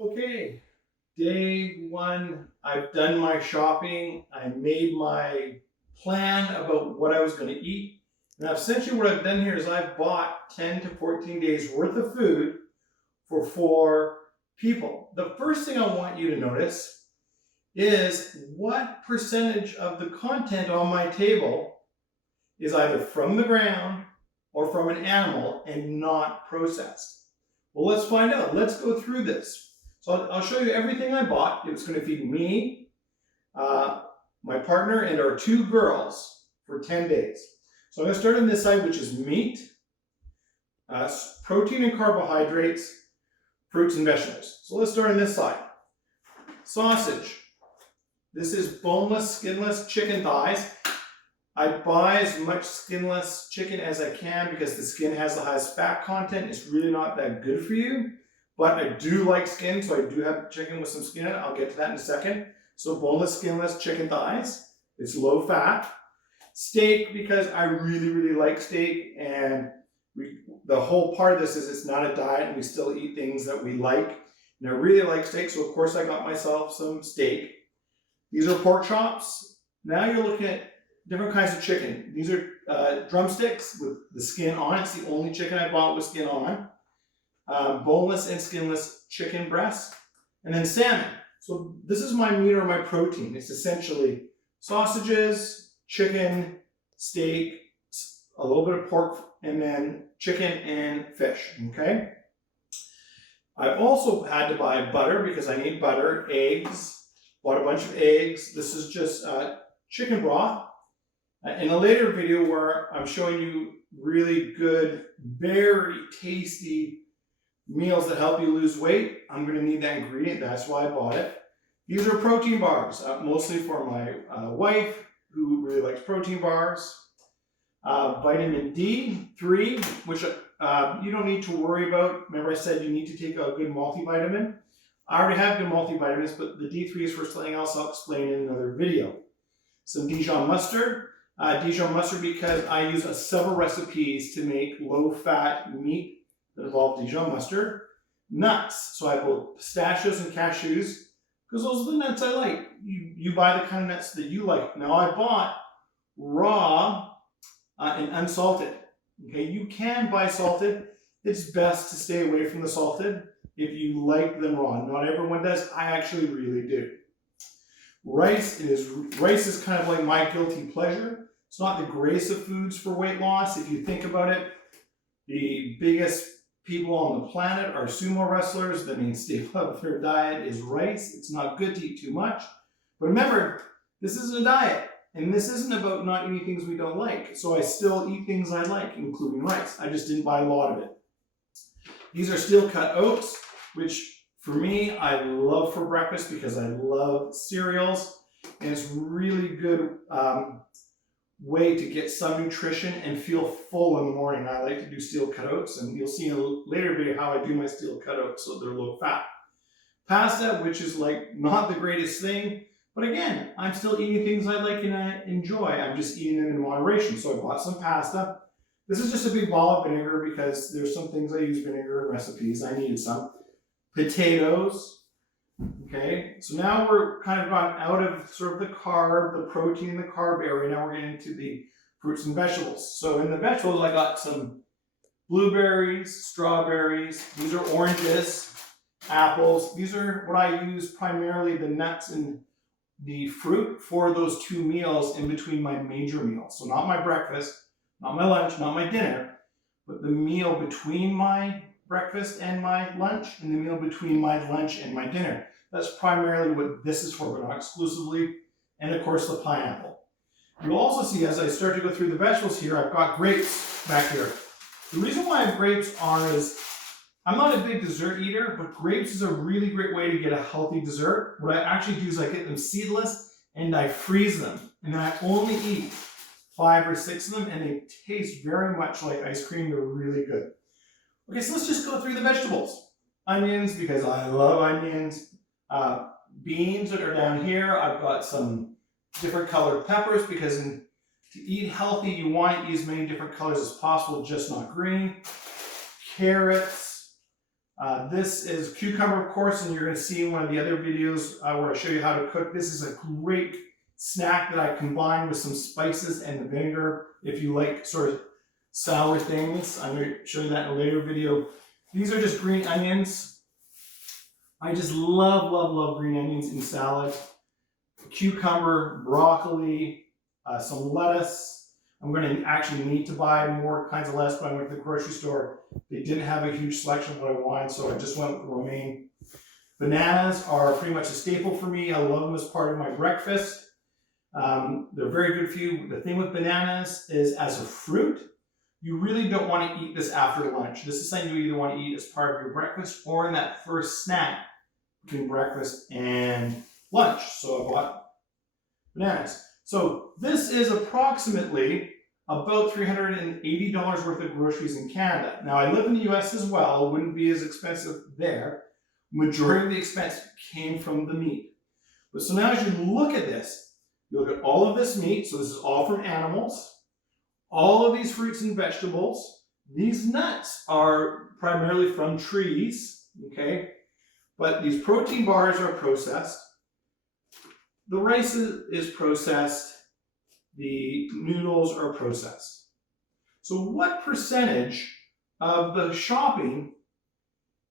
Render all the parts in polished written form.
Okay, day one, I've done my shopping. I made my plan about what I was going to eat. Now, essentially, what I've done here is I've bought 10 to 14 days worth of food for 4 people. The first thing I want you to notice is what percentage of the content on my table is either from the ground or from an animal and not processed. Well, let's find out. Let's go through this. So I'll show you everything I bought. It was going to feed me, my partner, and our 2 girls for 10 days. So I'm going to start on this side, which is meat, protein and carbohydrates, fruits and vegetables. So let's start on this side. Sausage. This is boneless, skinless chicken thighs. I buy as much skinless chicken as I can because the skin has the highest fat content. It's really not that good for you. But I do like skin, so I do have chicken with some skin in it. I'll get to that in a second. So boneless, skinless chicken thighs. It's low fat. Steak, because I really, really like steak. And the whole part of this is it's not a diet and we still eat things that we like. And I really like steak, so of course I got myself some steak. These are pork chops. Now you're looking at different kinds of chicken. These are drumsticks with the skin on. It's the only chicken I bought with skin on. Boneless and skinless chicken breasts, and then salmon. So this is my meat or my protein. It's essentially sausages, chicken, steak, a little bit of pork, and then chicken and fish, okay? I also had to buy butter because I need butter, eggs, bought a bunch of eggs. This is just chicken broth. In a later video where I'm showing you really good, very tasty meals that help you lose weight, I'm going to need that ingredient. That's why I bought it. These are protein bars, mostly for my wife, who really likes protein bars. Vitamin D3, which you don't need to worry about. Remember I said you need to take a good multivitamin. I already have good multivitamins, but the D3 is for something else I'll explain in another video. Some Dijon mustard. Dijon mustard because I use several recipes to make low-fat meat that involve Dijon mustard. Nuts. So I have both pistachios and cashews because those are the nuts I like. You buy the kind of nuts that you like. Now I bought raw and unsalted. Okay, you can buy salted. It's best to stay away from the salted if you like them raw. Not everyone does. I actually really do. Rice is kind of like my guilty pleasure. It's not the greatest of foods for weight loss. If you think about it, the biggest people on the planet are sumo wrestlers. The main staple of their diet is rice. It's not good to eat too much. But remember, this isn't a diet. And this isn't about not eating things we don't like. So I still eat things I like, including rice. I just didn't buy a lot of it. These are steel cut oats, which for me, I love for breakfast because I love cereals. And it's really good way to get some nutrition and feel full in the morning. I like to do steel cut oats, and you'll see in a later video how I do my steel cut oats so they're low fat. Pasta, which is like not the greatest thing, but again, I'm still eating things I like and I enjoy. I'm just eating them in moderation. So I bought some pasta. This is just a big ball of vinegar because there's some things I use vinegar in recipes. I needed some. Potatoes. Okay, so now we're kind of gone out of sort of the carb, the protein, the carb area. Now we're getting into the fruits and vegetables. So in the vegetables, I got some blueberries, strawberries. These are oranges, apples. These are what I use primarily, the nuts and the fruit for those 2 meals in between my major meals. So not my breakfast, not my lunch, not my dinner, but the meal between my breakfast and my lunch, and the meal between my lunch and my dinner. That's primarily what this is for, but not exclusively. And of course, the pineapple. You'll also see as I start to go through the vegetables here, I've got grapes back here. The reason why I have grapes is I'm not a big dessert eater, but grapes is a really great way to get a healthy dessert. What I actually do is I get them seedless and I freeze them. And then I only eat 5 or 6 of them, and they taste very much like ice cream. They're really good. Okay, so let's just go through the vegetables. Onions, because I love onions. Beans that are down here. I've got some different colored peppers because to eat healthy, you want to use as many different colors as possible, just not green. Carrots, This is cucumber, of course, and you're going to see in one of the other videos where I show you how to cook. This is a great snack that I combine with some spices and the vinegar if you like sort of sour things. I'm going to show you that in a later video. These are just green onions. I just love, love, love green onions in salad. Cucumber, broccoli, some lettuce. I'm going to actually need to buy more kinds of lettuce, but I went to the grocery store. They didn't have a huge selection of what I wanted, so I just went with romaine. Bananas are pretty much a staple for me. I love them as part of my breakfast. They're very good for you. The thing with bananas is, as a fruit, you really don't want to eat this after lunch. This is something you either want to eat as part of your breakfast or in that first snack between breakfast and lunch. So I bought bananas. So this is approximately about $380 worth of groceries in Canada. Now I live in the US as well. It wouldn't be as expensive there. Majority of the expense came from the meat. But so now as you look at this, you look at all of this meat. So this is all from animals. All of these fruits and vegetables. These nuts are primarily from trees, okay? But these protein bars are processed. The rice is processed. The noodles are processed. So what percentage of the shopping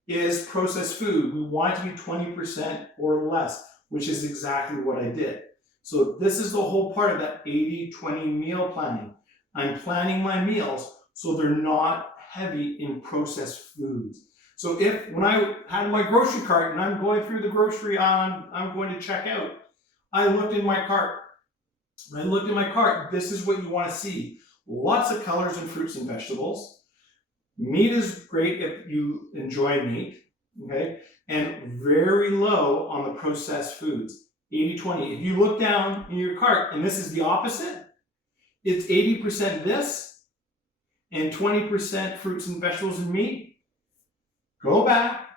is processed food? We want it to be 20% or less, which is exactly what I did. So this is the whole part of that 80-20 meal planning. I'm planning my meals so they're not heavy in processed foods. So when I had my grocery cart and I'm going through the grocery aisle, I'm going to check out, I looked in my cart. When I looked in my cart, this is what you want to see. Lots of colors in fruits and vegetables. Meat is great if you enjoy meat, okay? And very low on the processed foods, 80-20. If you look down in your cart, and this is the opposite, it's 80% this and 20% fruits and vegetables and meat. Go back,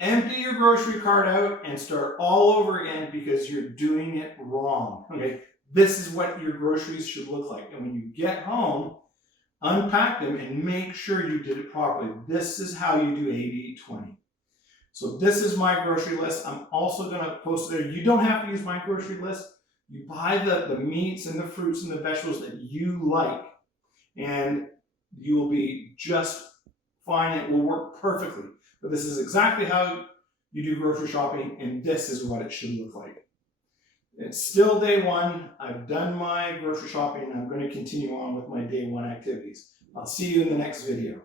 empty your grocery cart out, and start all over again because you're doing it wrong. Okay, this is what your groceries should look like. And when you get home, unpack them and make sure you did it properly. This is how you do 80-20. So this is my grocery list. I'm also going to post it there. You don't have to use my grocery list. You buy the meats and the fruits and the vegetables that you like, and you will be just fine. It will work perfectly. But this is exactly how you do grocery shopping, and this is what it should look like. It's still day one. I've done my grocery shopping, and I'm going to continue on with my day one activities. I'll see you in the next video.